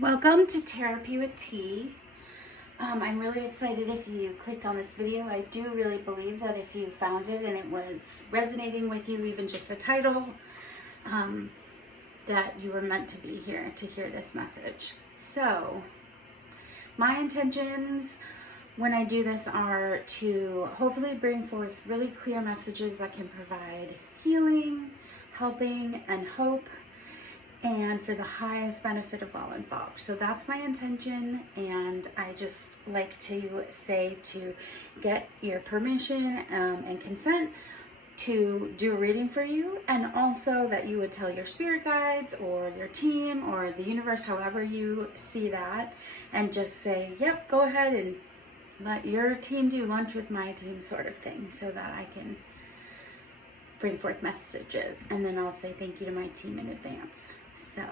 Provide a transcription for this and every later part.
Welcome to Therapy with T. I'm really excited if you clicked on this video. I do really believe that if you found it and it was resonating with you, even just the title, that you were meant to be here to hear this message. So, my intentions when I do this are to hopefully bring forth really clear messages that can provide healing, helping, and hope, and for the highest benefit of all involved. So that's my intention, and I just like to say to get your permission and consent to do a reading for you, and also that you would tell your spirit guides or your team or the universe, however you see that, and just say, yep, go ahead and let your team do lunch with my team, sort of thing, so that I can bring forth messages, and then I'll say thank you to my team in advance. So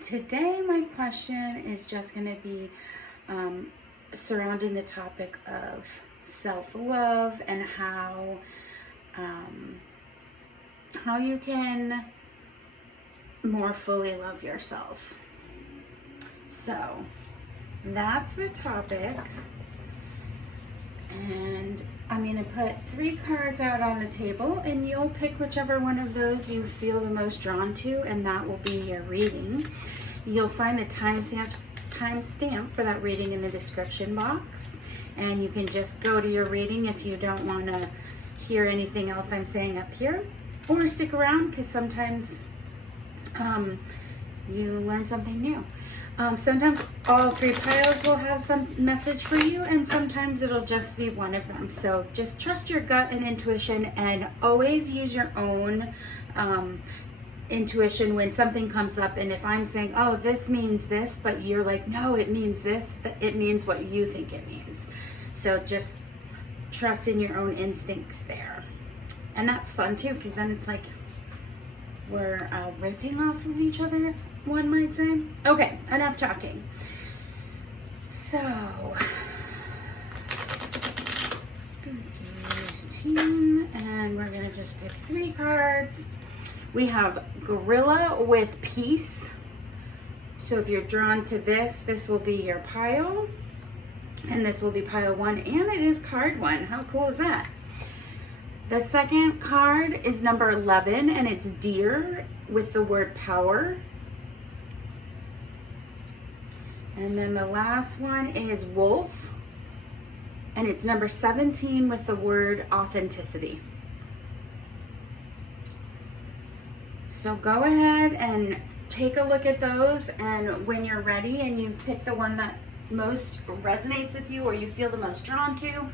today my question is just going to be surrounding the topic of self-love and how you can more fully love yourself. So that's the topic, and I'm going to put 3 cards out on the table, and you'll pick whichever one of those you feel the most drawn to, and that will be your reading. You'll find the timestamp for that reading in the description box, and you can just go to your reading if you don't want to hear anything else I'm saying up here, or stick around because sometimes you learn something new. Sometimes all 3 piles will have some message for you, and sometimes it'll just be one of them. So just trust your gut and intuition, and always use your own intuition when something comes up. And if I'm saying, oh, this means this, but you're like, no, it means this, it means what you think it means. So just trust in your own instincts there. And that's fun too, because then it's like we're riffing off of each other, one might say. Okay, enough talking. So, and we're gonna just pick 3 cards. We have Gorilla with Peace. So if you're drawn to this, this will be your pile, and this will be pile 1, and it is card 1. How cool is that? The second card is number 11, and it's Deer with the word power. And then the last one is Wolf, and it's number 17 with the word authenticity. So go ahead and take a look at those, and when you're ready and you've picked the one that most resonates with you or you feel the most drawn to,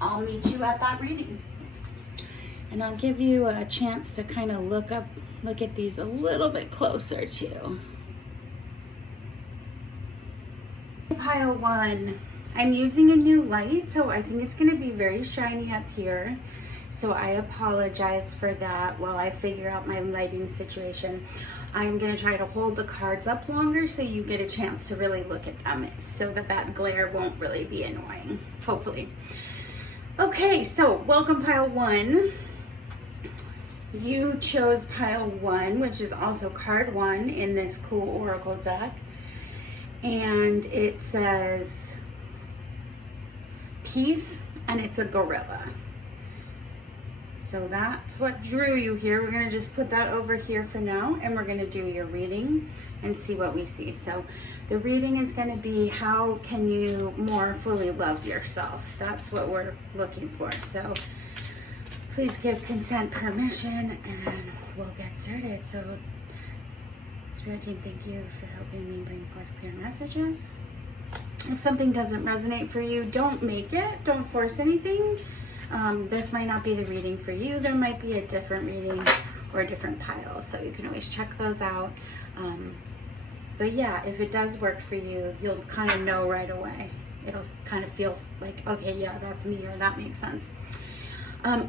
I'll meet you at that reading. And I'll give you a chance to kind of look at these a little bit closer too. Pile 1, I'm using a new light, so I think it's going to be very shiny up here. So I apologize for that while I figure out my lighting situation. I'm going to try to hold the cards up longer so you get a chance to really look at them, so that glare won't really be annoying, hopefully. Okay, so welcome pile 1. You chose pile 1, which is also card 1 in this cool oracle deck. And it says peace, and it's a gorilla. So that's what drew you here. We're going to just put that over here for now, and we're going to do your reading and see what we see. So the reading is going to be, how can you more fully love yourself? That's what we're looking for. So please give consent, permission, and we'll get started. So Spirit team, thank you for helping me bring forth clear messages. If something doesn't resonate for you, don't make it. Don't force anything. This might not be the reading for you. There might be a different reading or a different pile, so you can always check those out. But yeah, if it does work for you, you'll kind of know right away. It'll kind of feel like, okay, yeah, that's me, or that makes sense.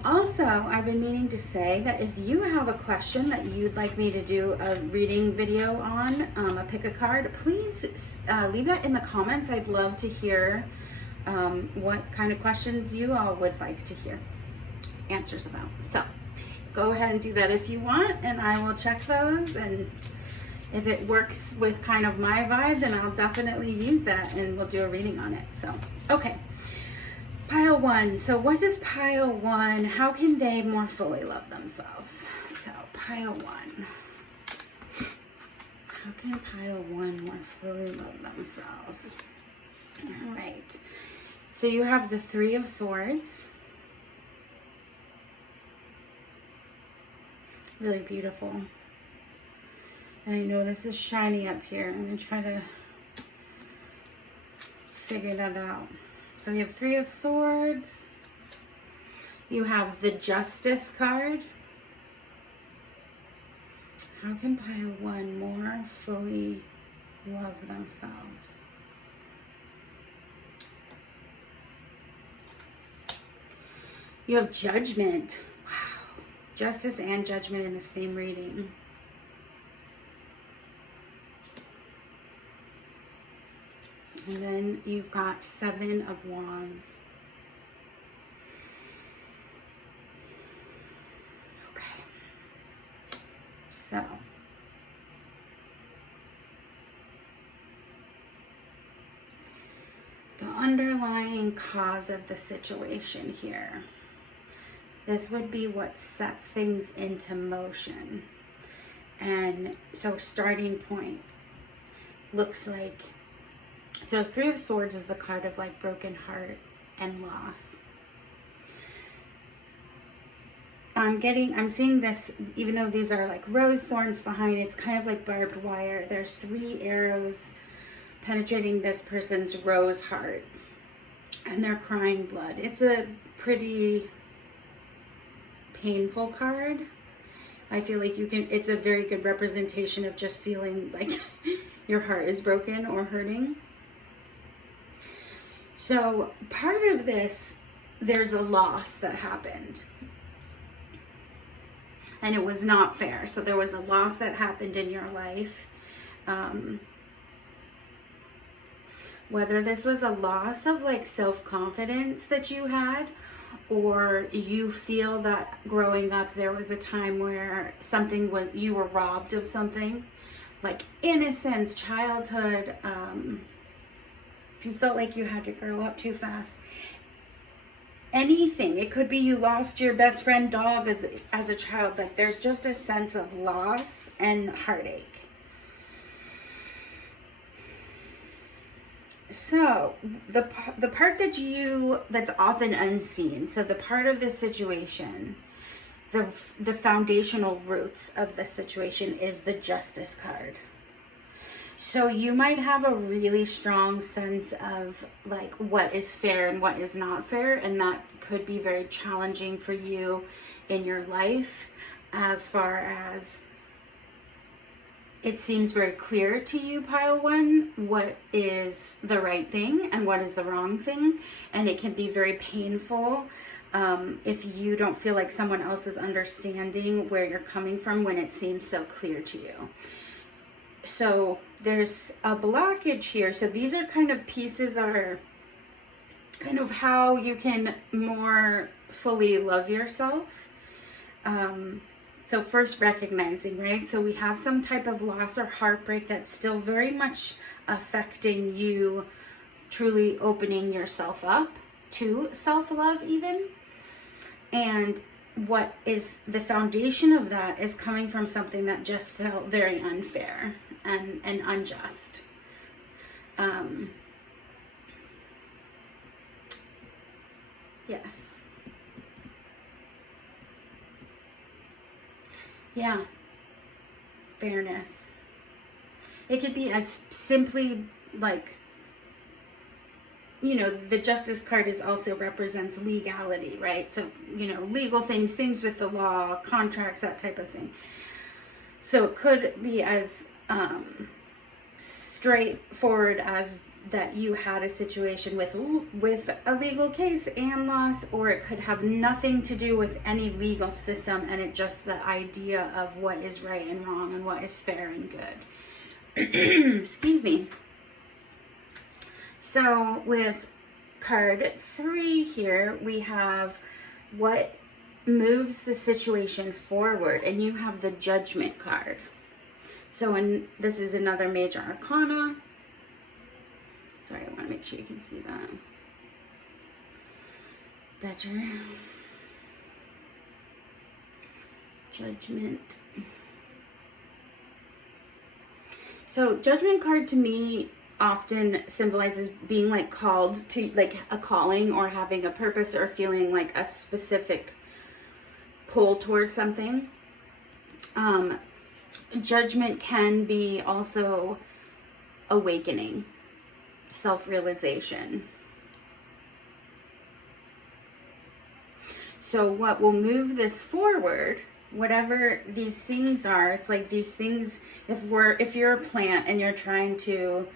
Also, I've been meaning to say that if you have a question that you'd like me to do a reading video on, a pick a card, please leave that in the comments. I'd love to hear what kind of questions you all would like to hear answers about. So go ahead and do that if you want, and I will check those, and if it works with kind of my vibe, then I'll definitely use that and we'll do a reading on it. So, okay. Pile 1. So what does pile 1, how can they more fully love themselves? So pile 1. How can pile 1 more fully love themselves? All right. So you have the 3 of Swords. Really beautiful. And I know this is shiny up here. I'm going to try to figure that out. So you have 3 of Swords. You have the Justice card. How can pile 1 more fully love themselves? You have Judgment. Wow. Justice and Judgment in the same reading. And then you've got 7 of Wands. Okay. So. The underlying cause of the situation here. This would be what sets things into motion. And so starting point looks like, so 3 of Swords is the card of like broken heart and loss. I'm seeing this, even though these are like rose thorns behind, it's kind of like barbed wire. There's 3 arrows penetrating this person's rose heart and they're crying blood. It's a pretty painful card. I feel like it's a very good representation of just feeling like your heart is broken or hurting. So part of this, there's a loss that happened. And it was not fair. So there was a loss that happened in your life. Whether this was a loss of like self-confidence that you had, or you feel that growing up there was a time where you were robbed of something, like innocence, childhood, if you felt like you had to grow up too fast. Anything. It could be you lost your best friend dog as a child. Like there's just a sense of loss and heartache. So the part that's often unseen, so the part of the situation, the foundational roots of the situation is the Justice card. So you might have a really strong sense of like what is fair and what is not fair, and that could be very challenging for you in your life, as far as it seems very clear to you, pile 1, what is the right thing and what is the wrong thing. And it can be very painful if you don't feel like someone else is understanding where you're coming from when it seems so clear to you. So there's a blockage here. So these are kind of pieces that are kind of how you can more fully love yourself. So first recognizing, right? So we have some type of loss or heartbreak that's still very much affecting you, truly opening yourself up to self-love even. And what is the foundation of that is coming from something that just felt very unfair and unjust. Yes. Yeah. Fairness. It could be as simply like, the Justice card also represents legality, right? So, legal things with the law, contracts, that type of thing. So it could be as straightforward as that you had a situation with a legal case and loss, or it could have nothing to do with any legal system, and it just the idea of what is right and wrong and what is fair and good. Excuse me. So with card 3 here, we have what moves the situation forward, and you have the Judgment card. So this is another major arcana. Sorry, I want to make sure you can see that better. Judgment. So Judgment card to me often symbolizes being like called to like a calling, or having a purpose, or feeling like a specific pull towards something. Judgment can be also awakening, self-realization. So what will move this forward, whatever these things are, it's like these things, if you're a plant and you're trying to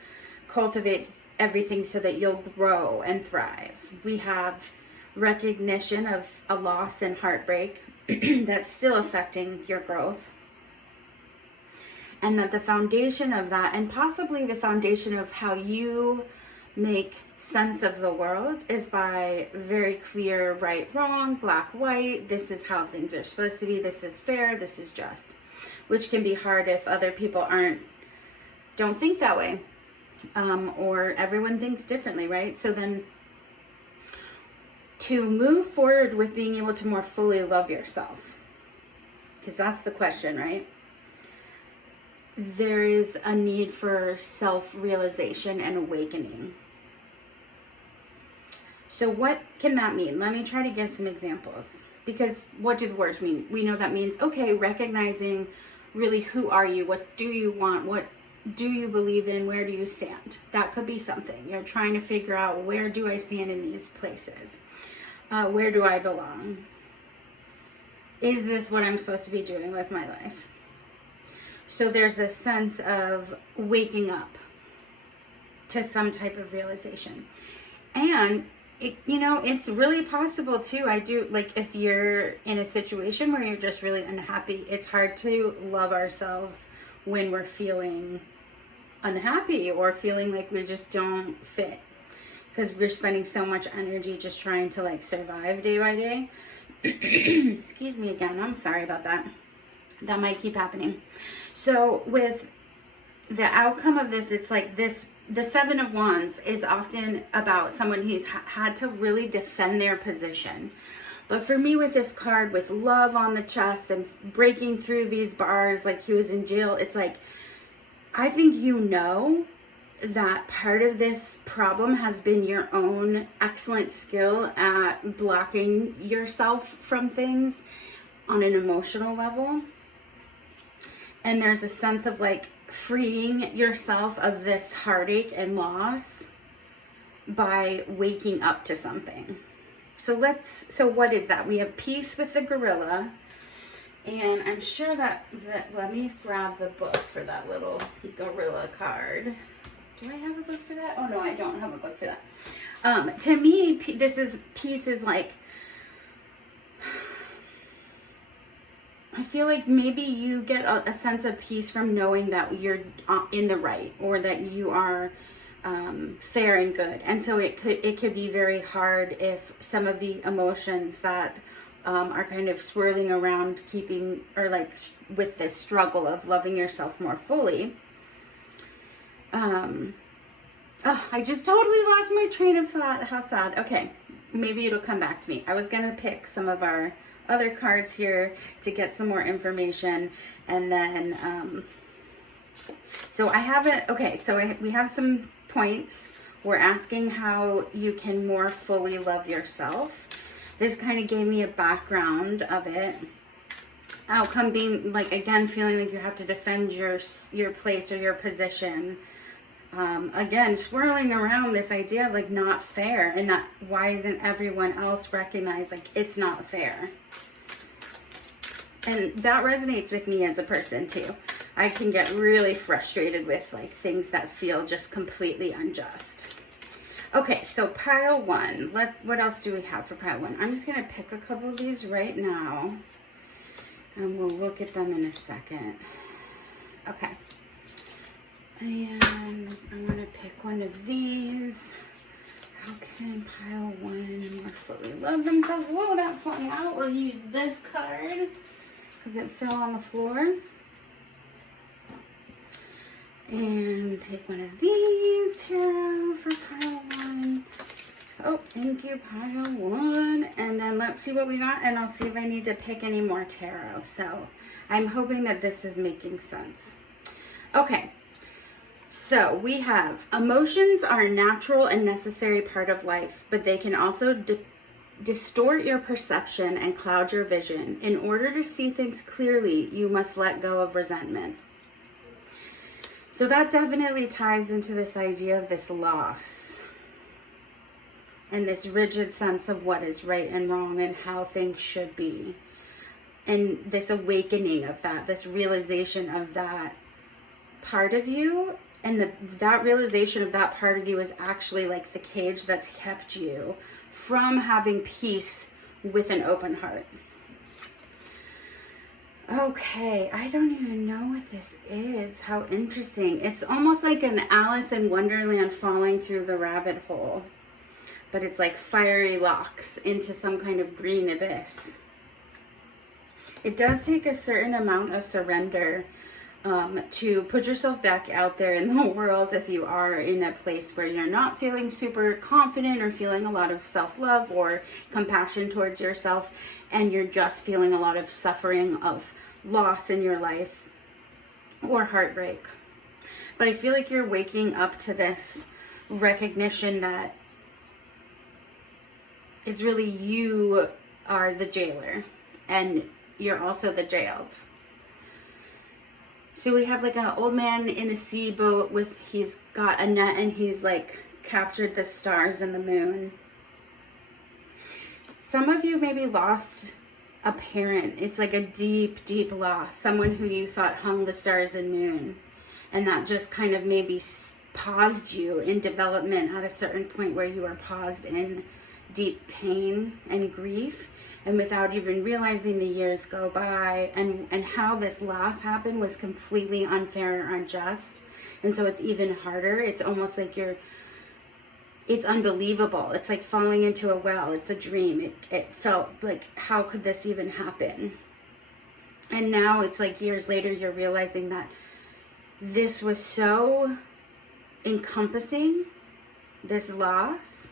cultivate everything so that you'll grow and thrive, we have recognition of a loss and heartbreak that's still affecting your growth. And that the foundation of that, and possibly the foundation of how you make sense of the world, is by very clear right, wrong, black, white. This is how things are supposed to be. This is fair. This is just. Which can be hard if other people don't think that way. Or everyone thinks differently, right? So then to move forward with being able to more fully love yourself, because that's the question, right? There is a need for self-realization and awakening. So what can that mean? Let me try to give some examples. Because what do the words mean? We know that means, okay, recognizing really who are you? What do you want? What do you believe in? Where do you stand? That could be something. You're trying to figure out, where do I stand in these places? Where do I belong? Is this what I'm supposed to be doing with my life? So there's a sense of waking up to some type of realization. And, it's really possible too. If you're in a situation where you're just really unhappy, it's hard to love ourselves when we're feeling unhappy or feeling like we just don't fit. Because we're spending so much energy just trying to survive day by day. Excuse me again, I'm sorry about that. That might keep happening. So with the outcome of this, it's like this, the Seven of Wands is often about someone who's had to really defend their position. But for me, with this card, with love on the chest and breaking through these bars like he was in jail, it's like, I think that part of this problem has been your own excellent skill at blocking yourself from things on an emotional level. And there's a sense of freeing yourself of this heartache and loss by waking up to something. So what is that? We have peace with the gorilla. And I'm sure that let me grab the book for that little gorilla card. Do I have a book for that? Oh no, I don't have a book for that. To me, peace is like, I feel like maybe you get a sense of peace from knowing that you're in the right, or that you are fair and good. And so it could be very hard if some of the emotions that are kind of swirling around with this struggle of loving yourself more fully. I just totally lost my train of thought. How sad. Okay, maybe it'll come back to me. I was gonna pick some of our other cards here to get some more information, and then so I haven't. Okay, so we have some points. We're asking how you can more fully love yourself. This kind of gave me a background of it. Outcome being again, feeling like you have to defend your place or your position. Again, swirling around this idea of not fair, and that why isn't everyone else recognized it's not fair? And that resonates with me as a person too. I can get really frustrated with things that feel just completely unjust. Okay, so pile one. What else do we have for pile one? I'm just gonna pick a couple of these right now, and we'll look at them in a second. Okay. And I'm going to pick one of these. How can pile one more fully love themselves? Whoa, that flung out. We'll use this card because it fell on the floor. And take one of these tarot for pile 1. Oh, thank you, pile 1. And then let's see what we got, and I'll see if I need to pick any more tarot. So I'm hoping that this is making sense. Okay, so we have emotions are a natural and necessary part of life, but they can also distort your perception and cloud your vision. In order to see things clearly, you must let go of resentment. So that definitely ties into this idea of this loss and this rigid sense of what is right and wrong and how things should be. And this awakening of that, this realization of that part of you, and that realization of that part of you is actually like the cage that's kept you from having peace with an open heart. Okay, I don't even know what this is. How interesting. It's almost like an Alice in Wonderland falling through the rabbit hole, but it's like fiery locks into some kind of green abyss. It does take a certain amount of surrender to put yourself back out there in the world if you are in a place where you're not feeling super confident or feeling a lot of self-love or compassion towards yourself, and you're just feeling a lot of suffering of loss in your life or heartbreak. But I feel like you're waking up to this recognition that it's really you are the jailer and you're also the jailed. So we have like an old man in a sea boat with, he's got a net and he's like captured the stars and the moon. Some of you maybe lost a parent. It's like a deep, deep loss. Someone who you thought hung the stars and moon. And that just kind of maybe paused you in development at a certain point where you are paused in deep pain and grief. And without even realizing, the years go by, and how this loss happened was completely unfair or unjust. And so it's even harder. It's almost like it's unbelievable. It's like falling into a well. It's a dream. It felt like, how could this even happen? And now it's like years later, you're realizing that this was so encompassing, this loss,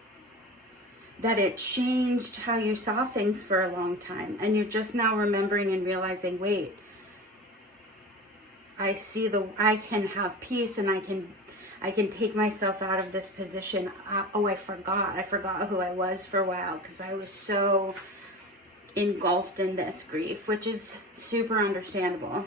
that it changed how you saw things for a long time. And you're just now remembering and realizing, wait, I can have peace, and I can take myself out of this position. I forgot who I was for a while because I was so engulfed in this grief, which is super understandable.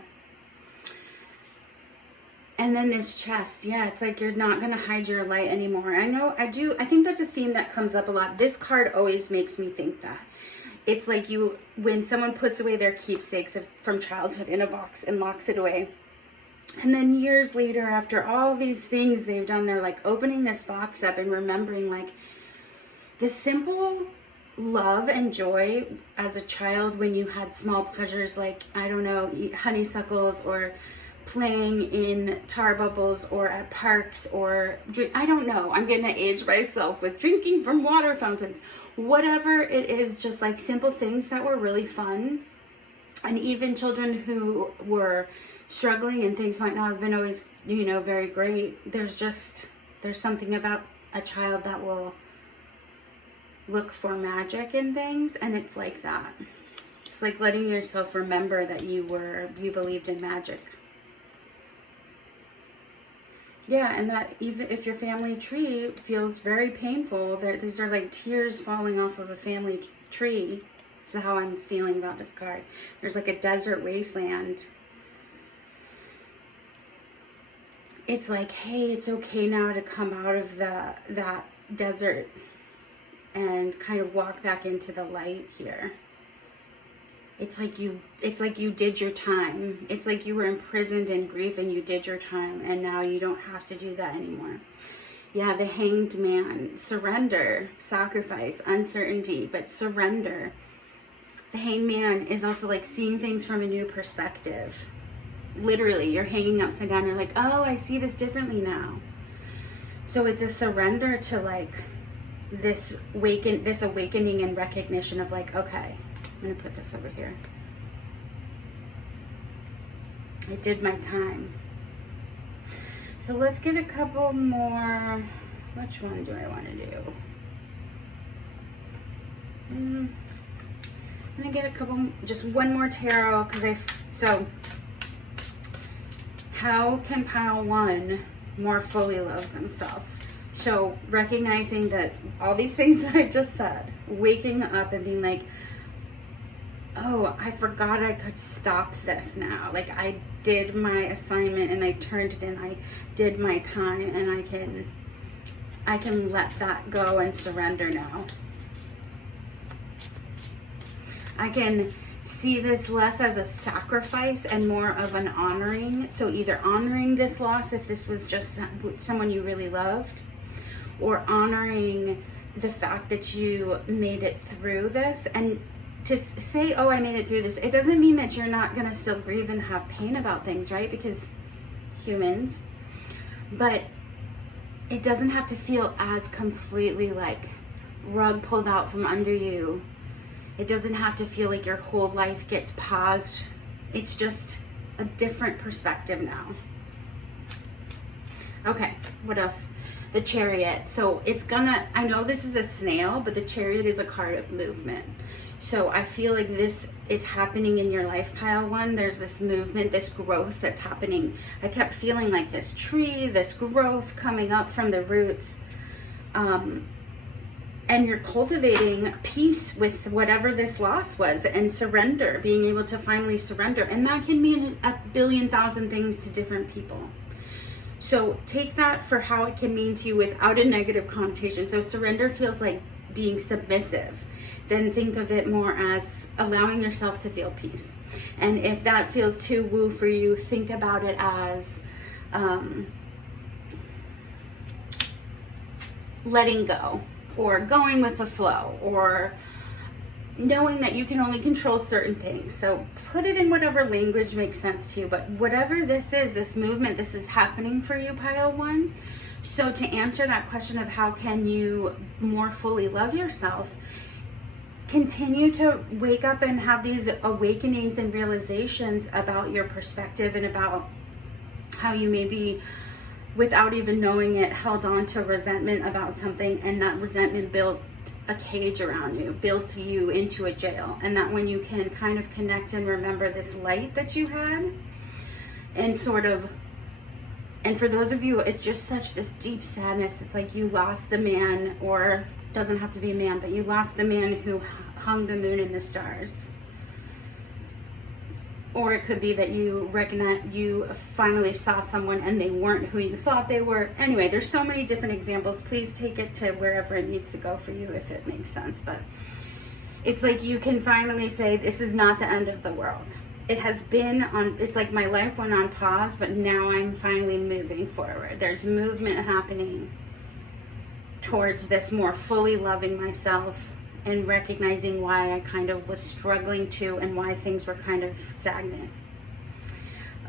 And then this chest, yeah, it's like you're not going to hide your light anymore. I think that's a theme that comes up a lot. This card always makes me think that. It's like when someone puts away their keepsakes from childhood in a box and locks it away. And then years later, after all these things they've done, they're like opening this box up and remembering like the simple love and joy as a child when you had small pleasures like, I don't know, eat honeysuckles or playing in tar bubbles or at parks or I don't know. I'm going to age myself with drinking from water fountains. Whatever it is, just like simple things that were really fun. And even children who were struggling and things might not have been always, very great. There's something about a child that will look for magic in things, and it's like that. It's like letting yourself remember that you believed in magic. Yeah, and that even if your family tree feels very painful, these are like tears falling off of a family tree. This is how I'm feeling about this card. There's like a desert wasteland. It's like, hey, it's okay now to come out of that desert and kind of walk back into the light here. It's like you did your time. It's like you were imprisoned in grief and you did your time, and now you don't have to do that anymore. Yeah, the Hanged Man, surrender, sacrifice, uncertainty, but surrender. The Hanged Man is also like seeing things from a new perspective. Literally, you're hanging upside down. You're like, oh, I see this differently now. So it's a surrender to like this awakening and recognition of like, okay, I'm going to put this over here. I did my time. So let's get a couple more. Which one do I want to do? I'm gonna get a couple, just one more tarot, so how can pile one more fully love themselves? So recognizing that all these things that I just said, waking up and being like, oh, I forgot I could stop this now. Like, I did my assignment and I turned it in, I did my time, and I can let that go and surrender now. I can see this less as a sacrifice and more of an honoring. So either honoring this loss if this was just someone you really loved, or honoring the fact that you made it through this. And to say, oh, I made it through this, it doesn't mean that you're not going to still grieve and have pain about things, right? Because humans. But it doesn't have to feel as completely like rug pulled out from under you. It doesn't have to feel like your whole life gets paused. It's just a different perspective now. Okay, what else? The Chariot. So it's gonna, I know this is a snail, but the Chariot is a card of movement. So I feel like this is happening in your life, pile one. There's this movement, this growth that's happening. I kept feeling like this tree, this growth coming up from the roots. And you're cultivating peace with whatever this loss was, and surrender, being able to finally surrender. And that can mean a billion thousand things to different people. So take that for how it can mean to you without a negative connotation. So surrender feels like being submissive. Then think of it more as allowing yourself to feel peace. And if that feels too woo for you, think about it as letting go, or going with the flow, or knowing that you can only control certain things. So put it in whatever language makes sense to you. But whatever this is, this movement, this is happening for you, pile one. So to answer that question of how can you more fully love yourself, continue to wake up and have these awakenings and realizations about your perspective and about how you may be, without even knowing it, held on to resentment about something, and that resentment built a cage around you, built you into a jail. And that when you can kind of connect and remember this light that you had, and sort of, and for those of you, it's just such this deep sadness. It's like you lost the man, or doesn't have to be a man, but you lost the man who hung the moon and the stars. Or it could be that you recognize, you finally saw someone and they weren't who you thought they were. Anyway, there's so many different examples. Please take it to wherever it needs to go for you, if it makes sense. But it's like you can finally say, this is not the end of the world. It has been on, it's like my life went on pause, but now I'm finally moving forward. There's movement happening towards this more fully loving myself, and recognizing why I kind of was struggling to, and why things were kind of stagnant.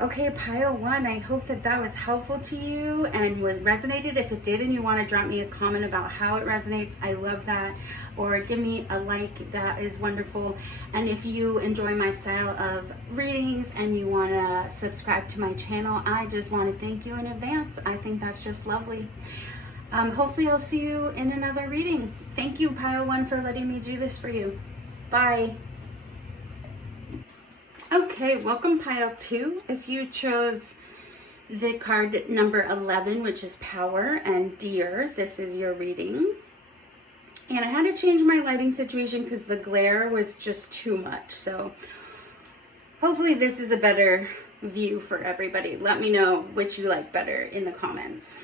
Okay, pile one, I hope that that was helpful to you and resonated. If it did and you want to drop me a comment about how it resonates, I love that. Or give me a like, that is wonderful. And if you enjoy my style of readings and you want to subscribe to my channel, I just want to thank you in advance. I think that's just lovely. Hopefully I'll see you in another reading. Thank you, pile one, for letting me do this for you. Bye. Okay, welcome, pile two. If you chose the card number 11, which is power and deer, this is your reading. And I had to change my lighting situation because the glare was just too much. So hopefully this is a better view for everybody. Let me know which you like better in the comments.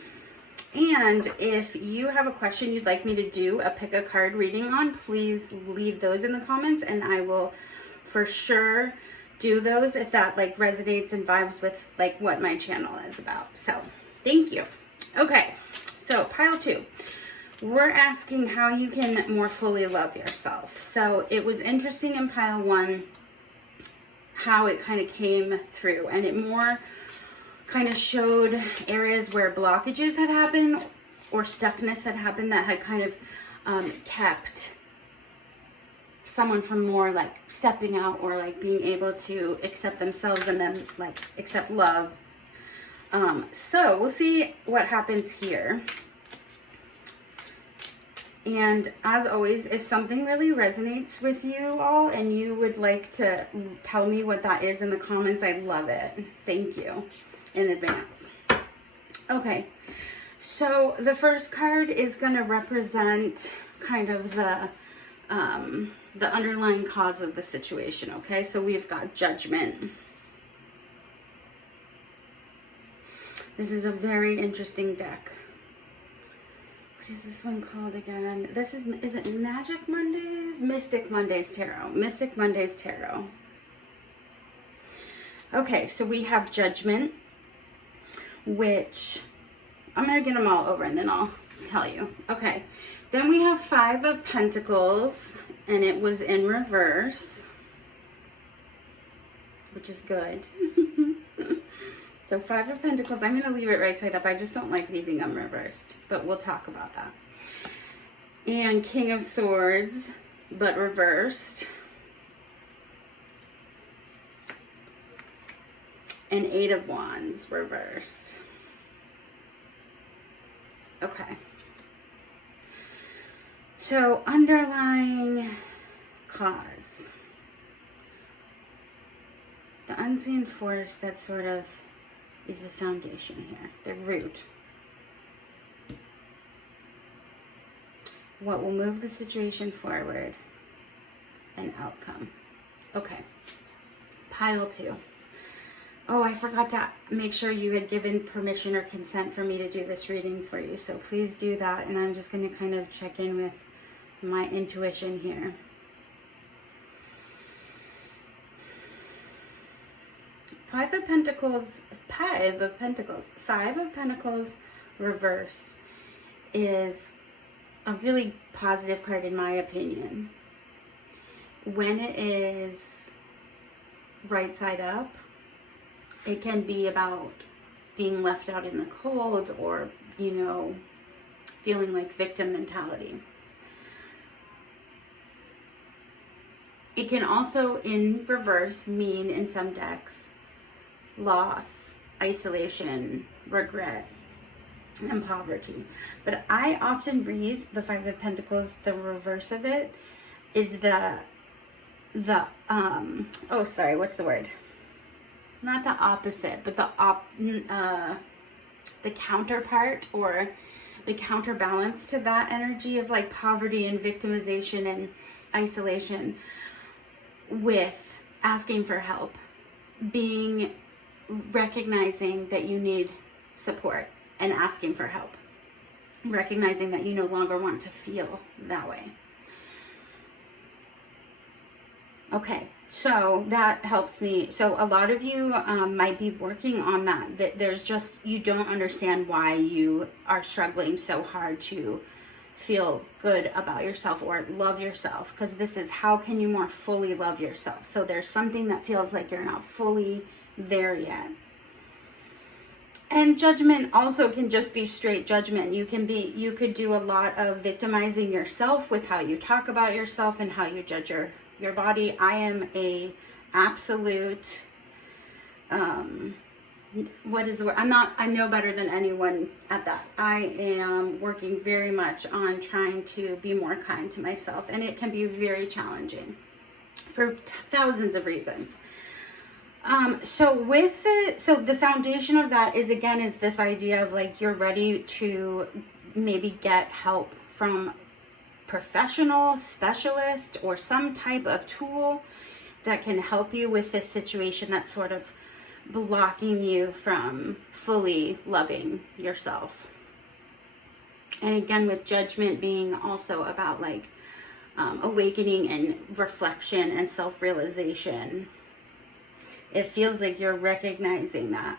And if you have a question you'd like me to do a pick a card reading on, please leave those in the comments, and I will for sure do those if that like resonates and vibes with like what my channel is about. So thank you. Okay, so pile two, we're asking how you can more fully love yourself. So it was interesting in pile one how it kind of came through, and it more kind of showed areas where blockages had happened or stuckness had happened that had kind of kept someone from more like stepping out or like being able to accept themselves and then like accept love. So we'll see what happens here. And as always, if something really resonates with you all and you would like to tell me what that is in the comments, I'd love it. Thank you in advance. Okay, so the first card is going to represent kind of the underlying cause of the situation, okay? So we've got Judgment. This is a very interesting deck. What is this one called again? This is it Magic Mondays? Mystic Mondays Tarot. Mystic Mondays Tarot. Okay, so we have Judgment, which I'm going to get them all over and then I'll tell you. Okay, then we have Five of Pentacles, and it was in reverse, which is good. So Five of Pentacles, I'm going to leave it right side up. I just don't like leaving them reversed, but we'll talk about that. And King of Swords, but reversed. And Eight of Wands, reversed. Okay. So underlying cause. The unseen force that sort of is the foundation here, the root. What will move the situation forward? An outcome. Okay. Pile 2. Oh, I forgot to make sure you had given permission or consent for me to do this reading for you, so please do that, and I'm just going to kind of check in with my intuition here. Five of Pentacles reverse is a really positive card in my opinion. When it is right side up, it can be about being left out in the cold or, you know, feeling like victim mentality. It can also, in reverse, mean in some decks, loss, isolation, regret, and poverty. But I often read the Five of Pentacles, the reverse of it is what's the word? Not the opposite, but the counterpart or the counterbalance to that energy of like poverty and victimization and isolation, with asking for help, recognizing that you need support and asking for help, recognizing that you no longer want to feel that way. Okay, so that helps me. So a lot of you might be working on that there's just, you don't understand why you are struggling so hard to feel good about yourself or love yourself, because this is how can you more fully love yourself. So there's something that feels like you're not fully there yet. And Judgment also can just be straight judgment. You could do a lot of victimizing yourself with how you talk about yourself and how you judge your body. I am a absolute what is the word? I know better than anyone at that. I am working very much on trying to be more kind to myself, and it can be very challenging for thousands of reasons. So the foundation of that is this idea of like, you're ready to maybe get help from professional specialist or some type of tool that can help you with this situation that's sort of blocking you from fully loving yourself. And again, with Judgment being also about like awakening and reflection and self-realization, it feels like you're recognizing that.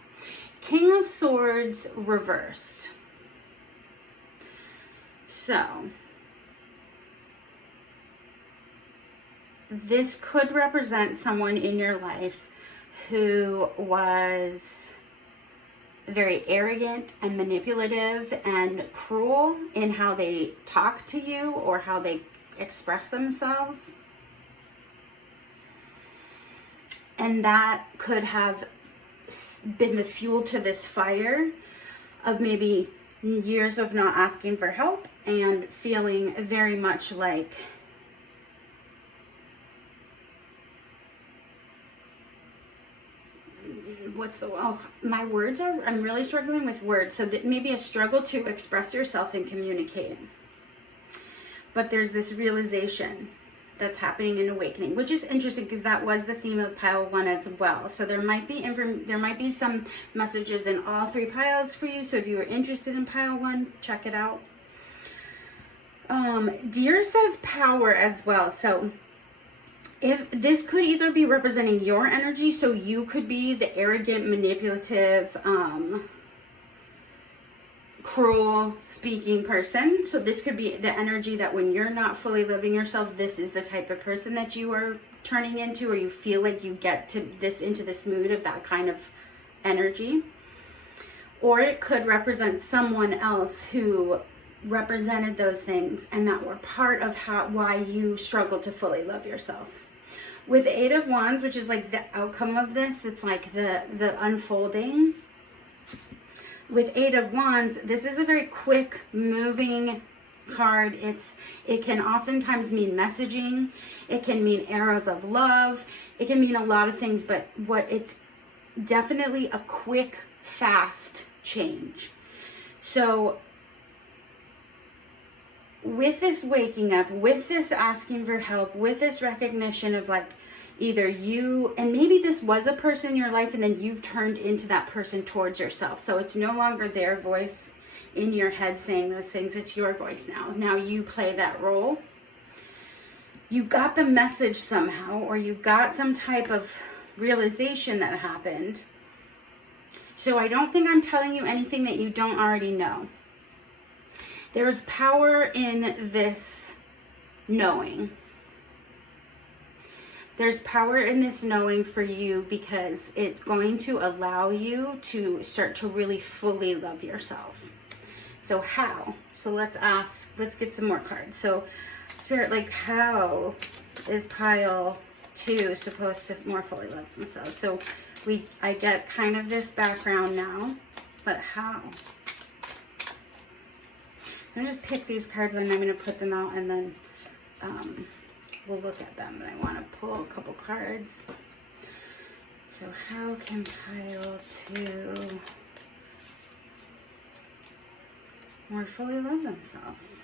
King of Swords reversed. So this could represent someone in your life who was very arrogant and manipulative and cruel in how they talk to you or how they express themselves. And that could have been the fuel to this fire of maybe years of not asking for help and feeling very much like I'm really struggling with words. So that maybe a struggle to express yourself and communicate. But there's this realization that's happening in awakening, which is interesting because that was the theme of pile 1 as well. So there might be some messages in all 3 piles for you. So if you were interested in pile 1, check it out. Deer says power as well. So if this could either be representing your energy, so you could be the arrogant, manipulative, cruel speaking person. So this could be the energy that when you're not fully living yourself, this is the type of person that you are turning into, or you feel like you get to into this mood of that kind of energy. Or it could represent someone else who represented those things and that were part of why you struggle to fully love yourself. With 8 of Wands, which is like the outcome of this, it's like the unfolding. With 8 of Wands, this is a very quick moving card. It can oftentimes mean messaging. It can mean arrows of love. It can mean a lot of things, but it's definitely a quick, fast change. So with this waking up, with this asking for help, with this recognition of like either you, and maybe this was a person in your life and then you've turned into that person towards yourself. So it's no longer their voice in your head saying those things. It's your voice now. Now you play that role. You got the message somehow, or you got some type of realization that happened. So I don't think I'm telling you anything that you don't already know. There's power in this knowing. There's power in this knowing for you because it's going to allow you to start to really fully love yourself. So how? So let's get some more cards. So Spirit, like how is pile 2 supposed to more fully love themselves? So I get kind of this background now, but how? I'm going to just pick these cards and I'm going to put them out and then we'll look at them. But I want to pull a couple cards. So how can pile 2 more fully love themselves?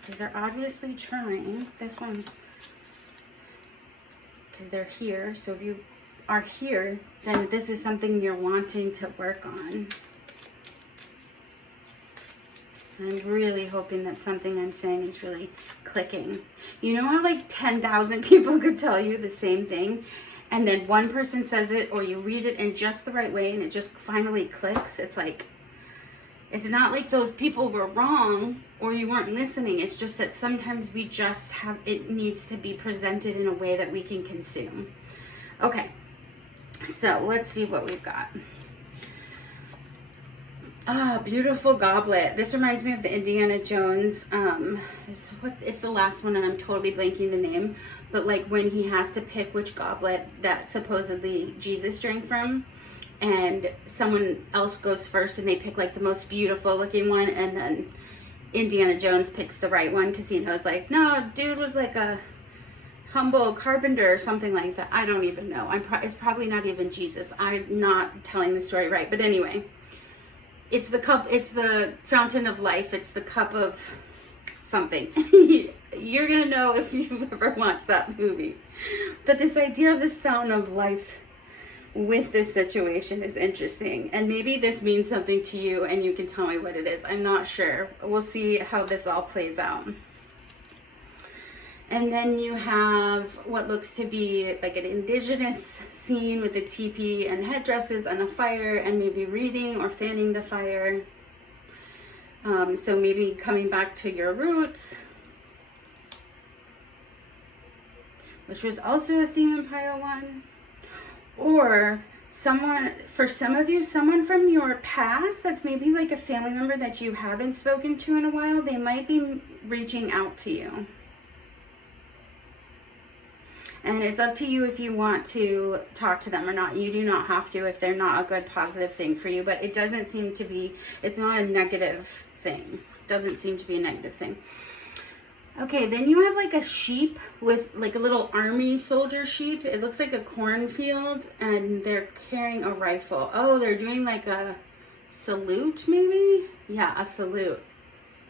Because they're obviously trying. This one, because they're here. So if you are here, then this is something you're wanting to work on. I'm really hoping that something I'm saying is really clicking. You know how like 10,000 people could tell you the same thing, and then one person says it, or you read it in just the right way and it just finally clicks? It's like, it's not like those people were wrong or you weren't listening. It's just that sometimes we just have, it needs to be presented in a way that we can consume. Okay, so let's see what we've got. Ah, beautiful goblet. This reminds me of the Indiana Jones. It's the last one, and I'm totally blanking the name. But like when he has to pick which goblet that supposedly Jesus drank from, and someone else goes first, and they pick like the most beautiful looking one, and then Indiana Jones picks the right one because he knows like, no, dude was like a humble carpenter or something like that. I don't even know. It's probably not even Jesus. I'm not telling the story right, but anyway. It's the cup, it's the fountain of life, it's the cup of something. You're gonna know if you've ever watched that movie. But this idea of this fountain of life with this situation is interesting. And maybe this means something to you and you can tell me what it is. I'm not sure. We'll see how this all plays out. And then you have what looks to be like an indigenous scene with a teepee and headdresses and a fire and maybe reading or fanning the fire. So maybe coming back to your roots, which was also a theme in pile 1. Or for some of you, someone from your past that's maybe like a family member that you haven't spoken to in a while, they might be reaching out to you. And it's up to you if you want to talk to them or not. You do not have to if they're not a good positive thing for you, but it doesn't seem to be, it's not a negative thing. It doesn't seem to be a negative thing. Okay, then you have like a sheep with like a little army soldier sheep. It looks like a cornfield and they're carrying a rifle. Oh, they're doing like a salute maybe? Yeah, a salute.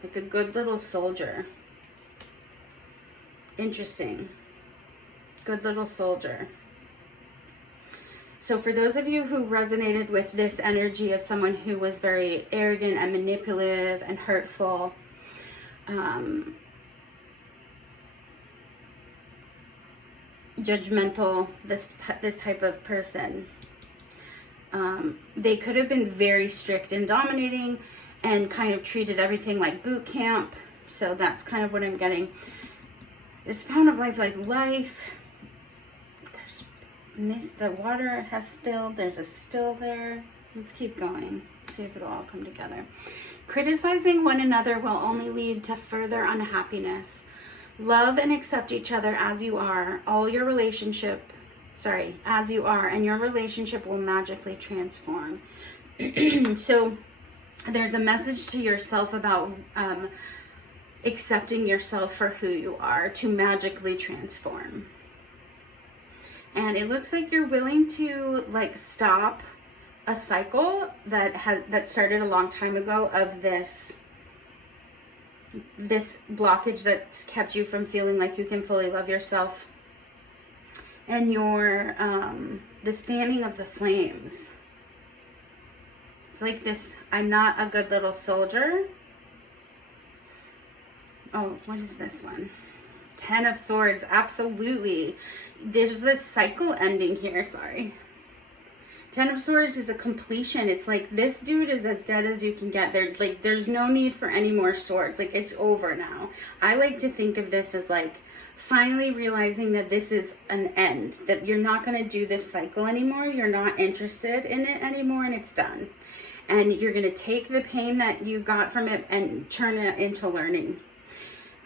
Like a good little soldier. Interesting. Good little soldier. So for those of you who resonated with this energy of someone who was very arrogant and manipulative and hurtful, judgmental, this type of person, they could have been very strict and dominating and kind of treated everything like boot camp. So that's kind of what I'm getting. This fountain of life, like life. The water has spilled. There's a spill there. Let's keep going. See if it'll all come together. Criticizing one another will only lead to further unhappiness. Love and accept each other as you are. As you are, and your relationship will magically transform. So there's a message to yourself about accepting yourself for who you are to magically transform. And it looks like you're willing to like stop a cycle that started a long time ago of this blockage that's kept you from feeling like you can fully love yourself. And your this fanning of the flames. It's like this, I'm not a good little soldier. Oh, what is this one? 10 of Swords, absolutely. There's this cycle ending here, sorry. 10 of Swords is a completion. It's like this dude is as dead as you can get. There's no need for any more swords. Like, it's over now. I like to think of this as like finally realizing that this is an end, that you're not going to do this cycle anymore. You're not interested in it anymore, and it's done. And you're going to take the pain that you got from it and turn it into learning.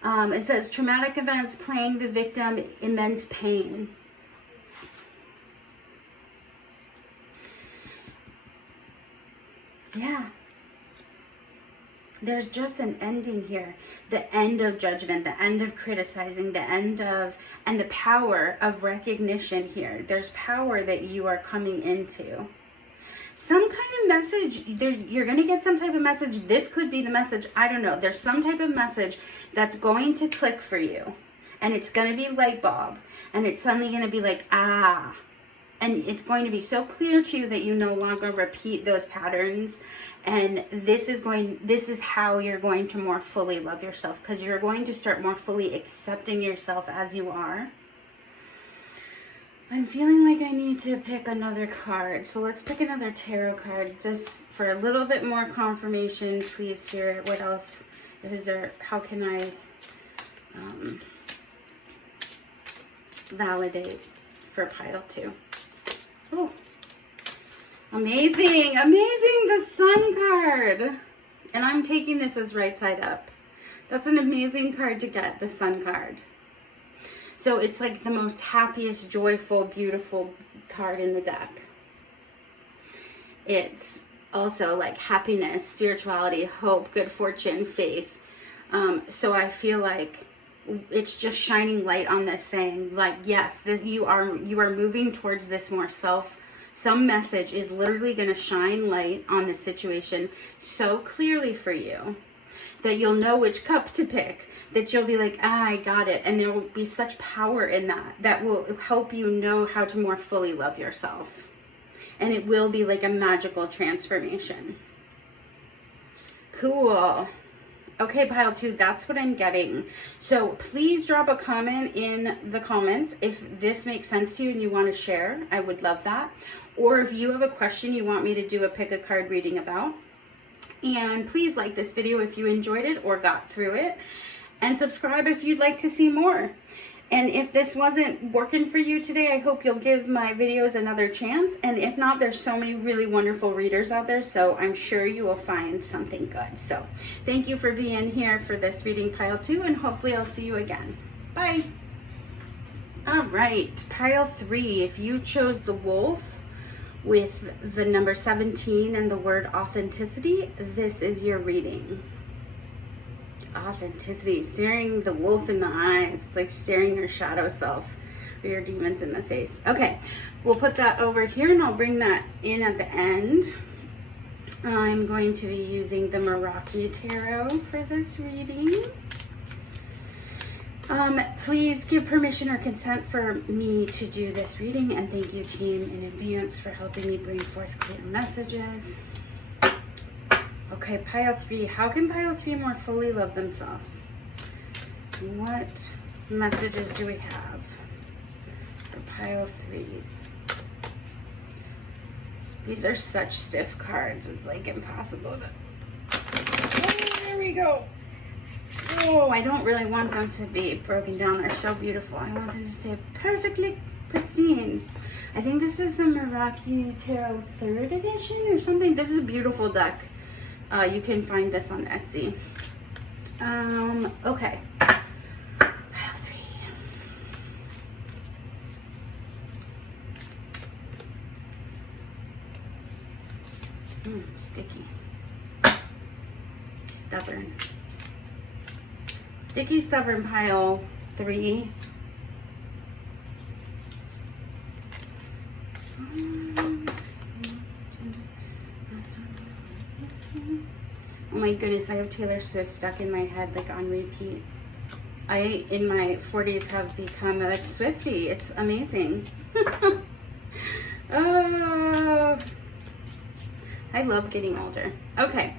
It says traumatic events playing the victim immense pain. Yeah. There's just an ending here. The end of judgment, the end of criticizing, the end of, and the power of recognition here. There's power that you are coming into. Some kind of message, you're going to get some type of message. This could be the message. I don't know. There's some type of message that's going to click for you. And it's going to be light bulb. And it's suddenly going to be like, ah. And it's going to be so clear to you that you no longer repeat those patterns. And this is how you're going to more fully love yourself. Because you're going to start more fully accepting yourself as you are. I'm feeling like I need to pick another card. So let's pick another tarot card just for a little bit more confirmation. Please hear what else is there. How can I validate for pile 2? Oh, amazing, amazing, the Sun card. And I'm taking this as right side up. That's an amazing card to get, the Sun card. So it's like the most happiest, joyful, beautiful card in the deck. It's also like happiness, spirituality, hope, good fortune, faith. So I feel like it's just shining light on this, saying like, yes, you are moving towards this more self. Some message is literally going to shine light on the situation so clearly for you that you'll know which cup to pick. That you'll be like, I got it. And there will be such power in that will help you know how to more fully love yourself. And it will be like a magical transformation. Cool. Okay, pile 2, that's what I'm getting. So please drop a comment in the comments if this makes sense to you and you want to share. I would love that. Or if you have a question you want me to do a pick a card reading about. And please like this video if you enjoyed it or got through it. And subscribe if you'd like to see more. And if this wasn't working for you today, I hope you'll give my videos another chance. And if not, there's so many really wonderful readers out there, so I'm sure you will find something good. So thank you for being here for this reading pile 2, and hopefully I'll see you again. Bye. All right, pile 3. If you chose the wolf with the number 17 and the word authenticity, this is your reading. Authenticity, staring the wolf in the eyes. It's like staring your shadow self or your demons in the face. Okay, we'll put that over here and I'll bring that in at the end. I'm going to be using the Meraki Tarot for this reading. Please give permission or consent for me to do this reading, and thank you, team, in advance for helping me bring forth clear messages. Okay, pile 3. How can pile 3 more fully love themselves? What messages do we have for pile 3? These are such stiff cards. It's like impossible to... Oh, there we go. Oh, I don't really want them to be broken down. They're so beautiful. I want them to stay perfectly pristine. I think this is the Meraki Tarot 3rd edition or something. This is a beautiful deck. You can find this on Etsy. Okay. Pile 3. Sticky. Stubborn. Sticky, stubborn, pile 3. Oh my goodness, I have Taylor Swift stuck in my head like on repeat. I, in my 40s, have become a Swiftie. It's amazing. Oh, I love getting older. Okay.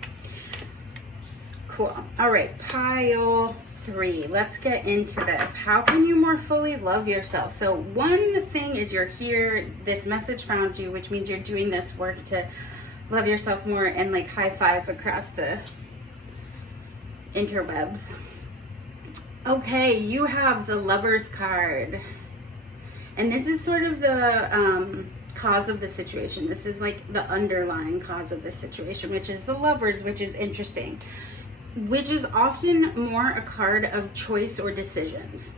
Cool. All right, pile 3. Let's get into this. How can you more fully love yourself? So one thing is you're here, this message found you, which means you're doing this work to love yourself more and like high five across the interwebs. Okay, you have the Lover's card. And this is sort of the cause of the situation. This is like the underlying cause of the situation, which is the Lovers, which is interesting. Which is often more a card of choice or decisions.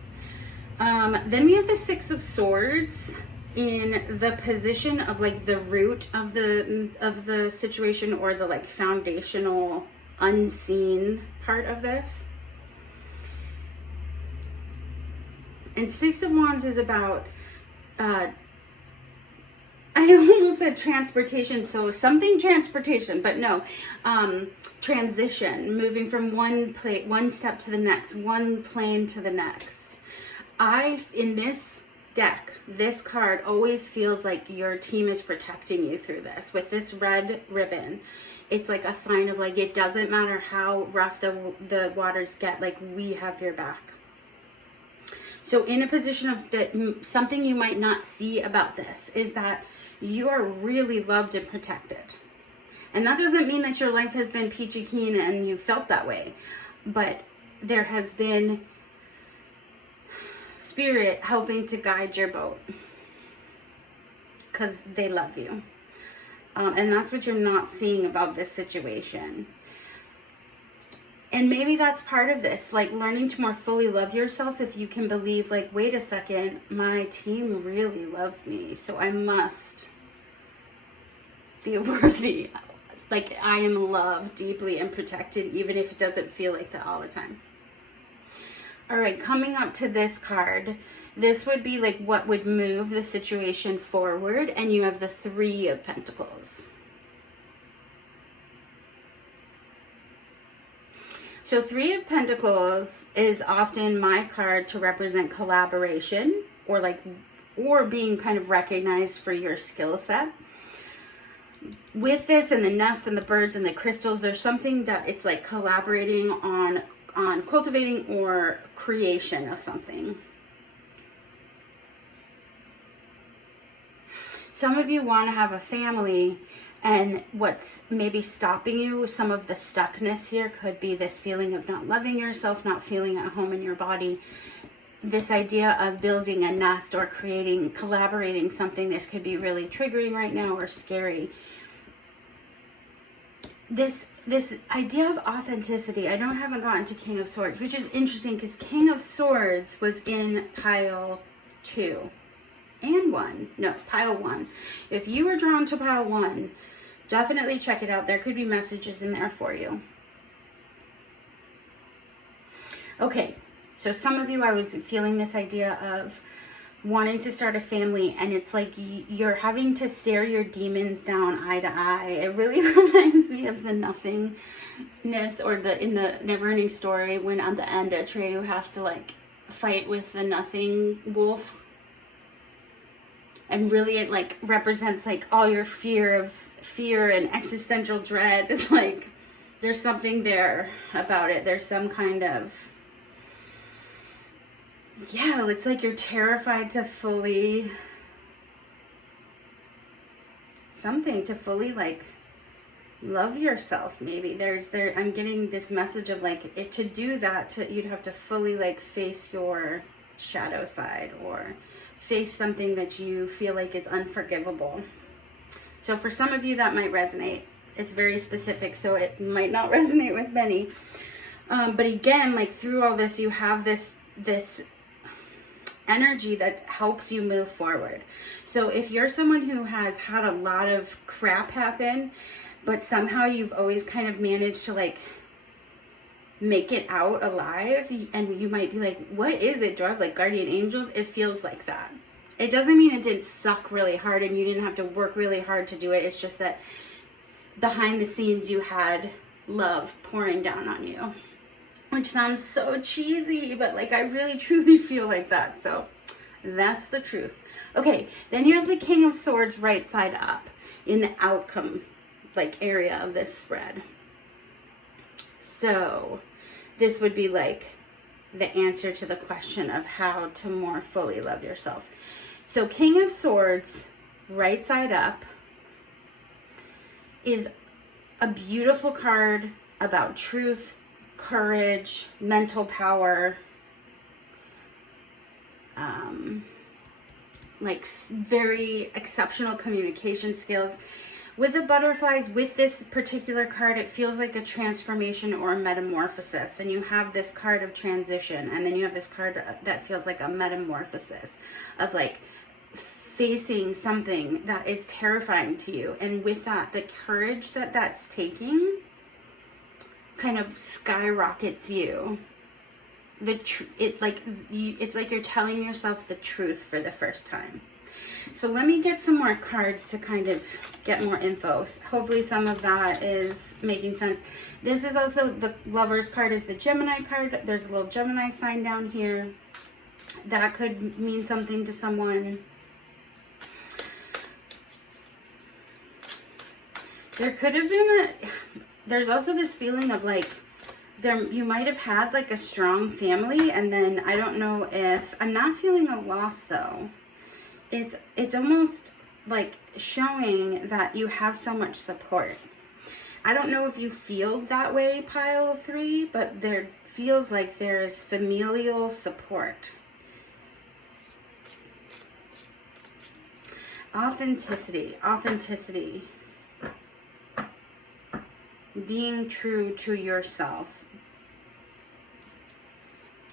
Then we have the Six of Swords in the position of like the root of the situation, or the like foundational unseen part of this. And Six of Wands is about I almost said transportation, so something transportation, but no, transition, moving from one step to the next, one plane to the next. In this deck, this card always feels like your team is protecting you through this. With this red ribbon, it's like a sign of like, it doesn't matter how rough the waters get, like we have your back. So in a position of something you might not see about this is that you are really loved and protected. And that doesn't mean that your life has been peachy keen and you felt that way. But there has been spirit helping to guide your boat. Because they love you. And that's what you're not seeing about this situation. And maybe that's part of this, like learning to more fully love yourself. If you can believe, like, wait a second, my team really loves me, so I must be worthy. Like, I am loved deeply and protected, even if it doesn't feel like that all the time. All right, coming up to this card, this would be like what would move the situation forward, and you have the Three of Pentacles. So Three of Pentacles is often my card to represent collaboration, or being kind of recognized for your skill set. With this and the nests and the birds and the crystals, there's something that it's like collaborating on cultivating or creation of something. Some of you want to have a family, and what's maybe stopping you, some of the stuckness here could be this feeling of not loving yourself, not feeling at home in your body. This idea of building a nest or collaborating something, this could be really triggering right now or scary. This idea of authenticity, I haven't gotten to King of Swords, which is interesting because King of Swords was in pile 2, and 1. No, pile 1. If you are drawn to pile 1, definitely check it out. There could be messages in there for you. Okay, so some of you, I was feeling this idea of wanting to start a family, and it's like you're having to stare your demons down eye to eye. It really reminds me of the nothingness, or in the Neverending Story, when at the end Atreyu has to like fight with the nothing wolf, and really it like represents like all your fear and existential dread. Like there's something there about it. There's some kind of, yeah, it's like you're terrified to fully like love yourself. Maybe I'm getting this message of like, to do that, you'd have to fully like face your shadow side, or face something that you feel like is unforgivable. So for some of you that might resonate. It's very specific, so it might not resonate with many. But again, like through all this, you have this energy that helps you move forward. So if you're someone who has had a lot of crap happen, but somehow you've always kind of managed to like make it out alive, and you might be like, what is it? Do I have like guardian angels? It feels like that. It doesn't mean it didn't suck really hard and you didn't have to work really hard to do it. It's just that behind the scenes you had love pouring down on you. Which sounds so cheesy, but like I really truly feel like that. So that's the truth. Okay, then you have the King of Swords right side up in the outcome like area of this spread. So this would be like the answer to the question of how to more fully love yourself. So King of Swords right side up is a beautiful card about truth, courage, mental power, like very exceptional communication skills. With the butterflies, with this particular card, it feels like a transformation or a metamorphosis. And you have this card of transition, and then you have this card that feels like a metamorphosis of like facing something that is terrifying to you. And with that, the courage that's taking kind of skyrockets you. It's like you're telling yourself the truth for the first time. So let me get some more cards to kind of get more info. Hopefully some of that is making sense. This is also the Lover's card, is the Gemini card. There's a little Gemini sign down here. That could mean something to someone. There could have been there's also this feeling of like, you might have had like a strong family, and then I don't know if, I'm not feeling a loss though. It's almost like showing that you have so much support. I don't know if you feel that way, pile 3, but there feels like there's familial support. Authenticity. Being true to yourself.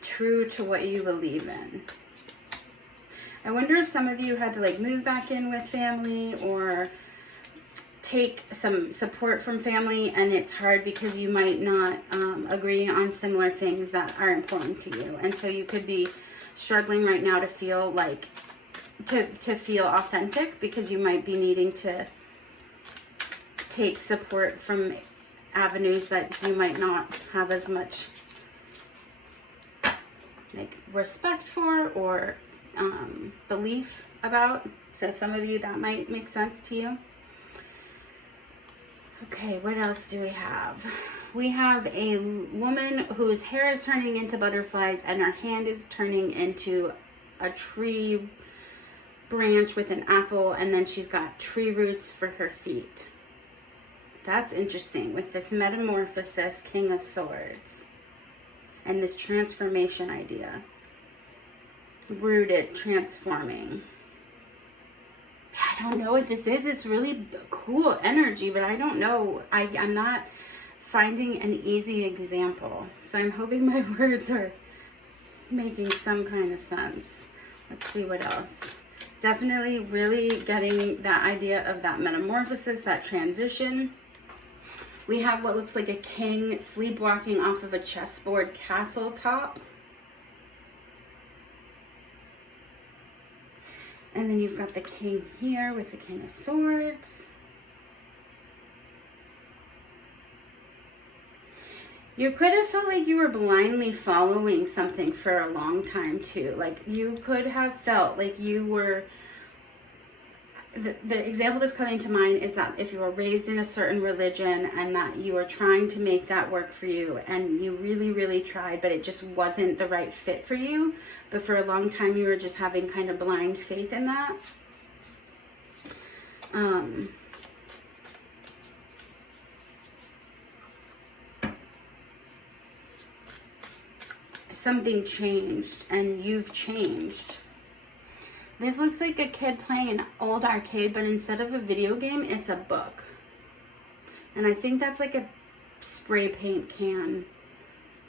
True to what you believe in. I wonder if some of you had to like move back in with family or take some support from family, and it's hard because you might not agree on similar things that are important to you. And so you could be struggling right now to feel like, to feel authentic, because you might be needing to take support from avenues that you might not have as much like respect for or belief about. So some of you, that might make sense to you. Okay, what else do we have? We have a woman whose hair is turning into butterflies and her hand is turning into a tree branch with an apple, and then she's got tree roots for her feet. That's interesting with this metamorphosis, King of Swords, and this transformation idea. Rooted, transforming. I don't know what this is. It's really cool energy, but I don't know. I'm not finding an easy example. So I'm hoping my words are making some kind of sense. Let's see what else. Definitely really getting that idea of that metamorphosis, that transition. We have what looks like a king sleepwalking off of a chessboard castle top. And then you've got the king here with the King of Swords. You could have felt like you were blindly following something for a long time too. Like you could have felt like you were, the example that's coming to mind is that if you were raised in a certain religion and that you were trying to make that work for you and you really, really tried, but it just wasn't the right fit for you. But for a long time you were just having kind of blind faith in that. Something changed and you've changed. This looks like a kid playing an old arcade, but instead of a video game, it's a book. And I think that's like a spray paint can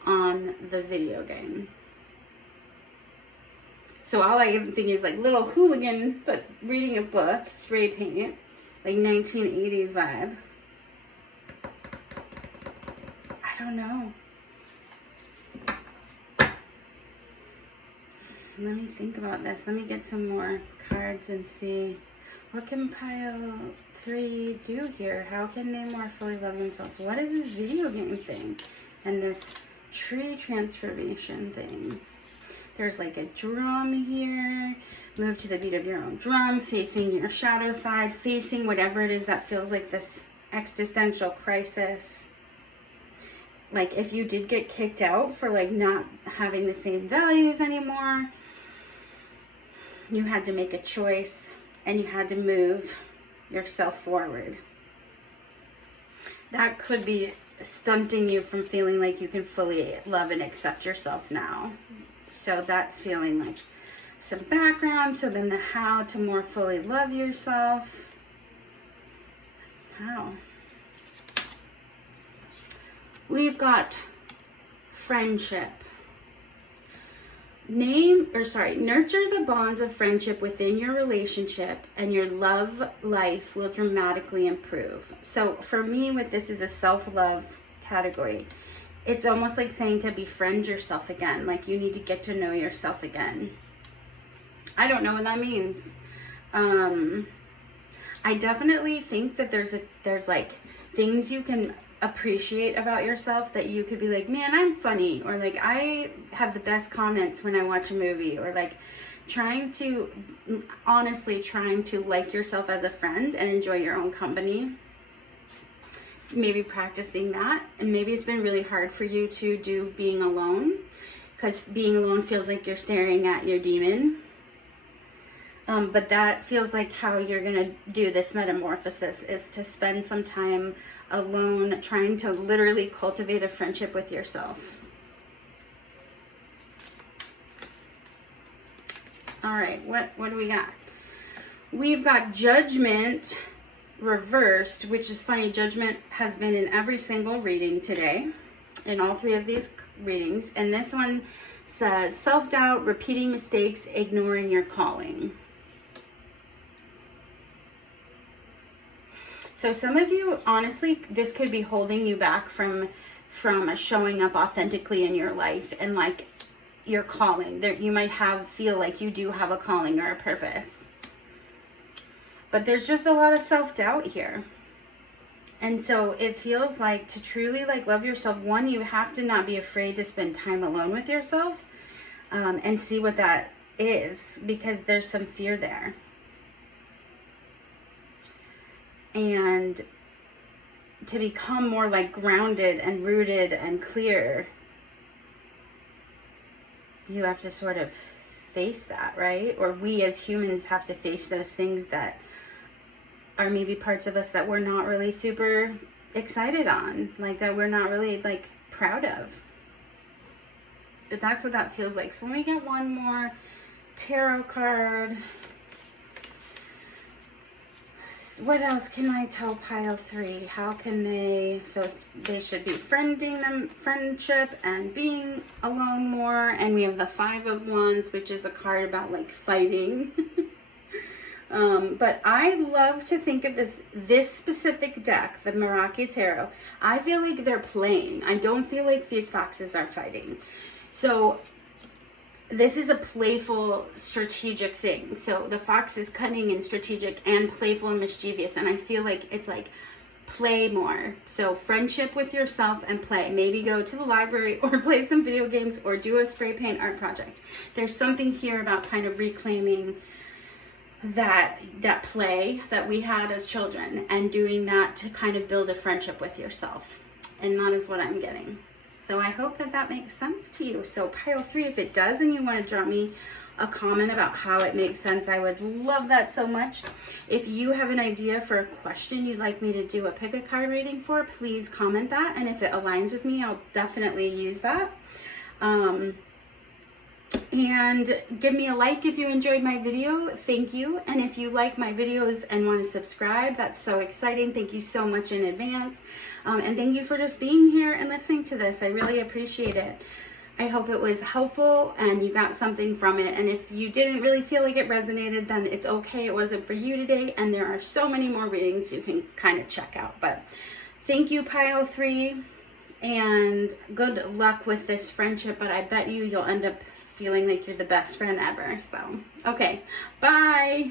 on the video game. So all I can think is like little hooligan, but reading a book, spray paint, like 1980s vibe. I don't know. Let me think about this. Let me get some more cards and see what can pile 3 do here. How can they more fully love themselves? What is this video game thing and this tree transformation thing? There's like a drum here. Move to the beat of your own drum, facing your shadow side, facing whatever it is that feels like this existential crisis. Like if you did get kicked out for like not having the same values anymore, you had to make a choice and you had to move yourself forward. That could be stunting you from feeling like you can fully love and accept yourself now. So that's feeling like some background. So then the how to more fully love yourself. How? We've got friendship. Nurture the bonds of friendship within your relationship and your love life will dramatically improve. So for me, with this is a self-love category. It's almost like saying to befriend yourself again. Like you need to get to know yourself again. I don't know what that means. I definitely think that there's like things you can appreciate about yourself that you could be like, man, I'm funny, or like I have the best comments when I watch a movie, or like honestly trying to like yourself as a friend and enjoy your own company. Maybe practicing that. And maybe it's been really hard for you to do being alone, because being alone feels like you're staring at your demon. But that feels like how you're gonna do this metamorphosis, is to spend some time alone, trying to literally cultivate a friendship with yourself. All right, what do we got? We've got judgment reversed, which is funny. Judgment has been in every single reading today, in all 3 of these readings. And this one says self-doubt, repeating mistakes, ignoring your calling. So some of you, honestly, this could be holding you back from showing up authentically in your life and like your calling. There, you might feel like you do have a calling or a purpose. But there's just a lot of self-doubt here. And so it feels like to truly like love yourself, one, you have to not be afraid to spend time alone with yourself and see what that is, because there's some fear there. And to become more like grounded and rooted and clear, you have to sort of face that, right? Or we as humans have to face those things that are maybe parts of us that we're not really super excited on, like that we're not really like proud of. But that's what that feels like. So let me get one more tarot card. what else can I tell pile 3? How can they, so they should be friendship and being alone more. And we have the 5 of Wands, which is a card about like fighting. But I love to think of this specific deck, the Meraki Tarot. I feel like they're playing. I don't feel like these foxes are fighting. So this is a playful, strategic thing. So the fox is cunning and strategic and playful and mischievous. And I feel like it's like play more. So friendship with yourself and play. Maybe go to the library or play some video games or do a spray paint art project. There's something here about kind of reclaiming that play that we had as children and doing that to kind of build a friendship with yourself. And that is what I'm getting. So I hope that makes sense to you. So pile 3, if it does and you want to drop me a comment about how it makes sense, I would love that so much. If you have an idea for a question you'd like me to do a pick a card reading for, please comment that. And if it aligns with me, I'll definitely use that. And give me a like if you enjoyed my video. Thank you. And if you like my videos and want to subscribe, that's so exciting. Thank you so much in advance. And thank you for just being here and listening to this. I really appreciate it. I hope it was helpful and you got something from it. And if you didn't really feel like it resonated, then it's okay. It wasn't for you today. And there are so many more readings you can kind of check out. But thank you, pile 3. And good luck with this friendship. But I bet you'll end up feeling like you're the best friend ever. So, okay. Bye.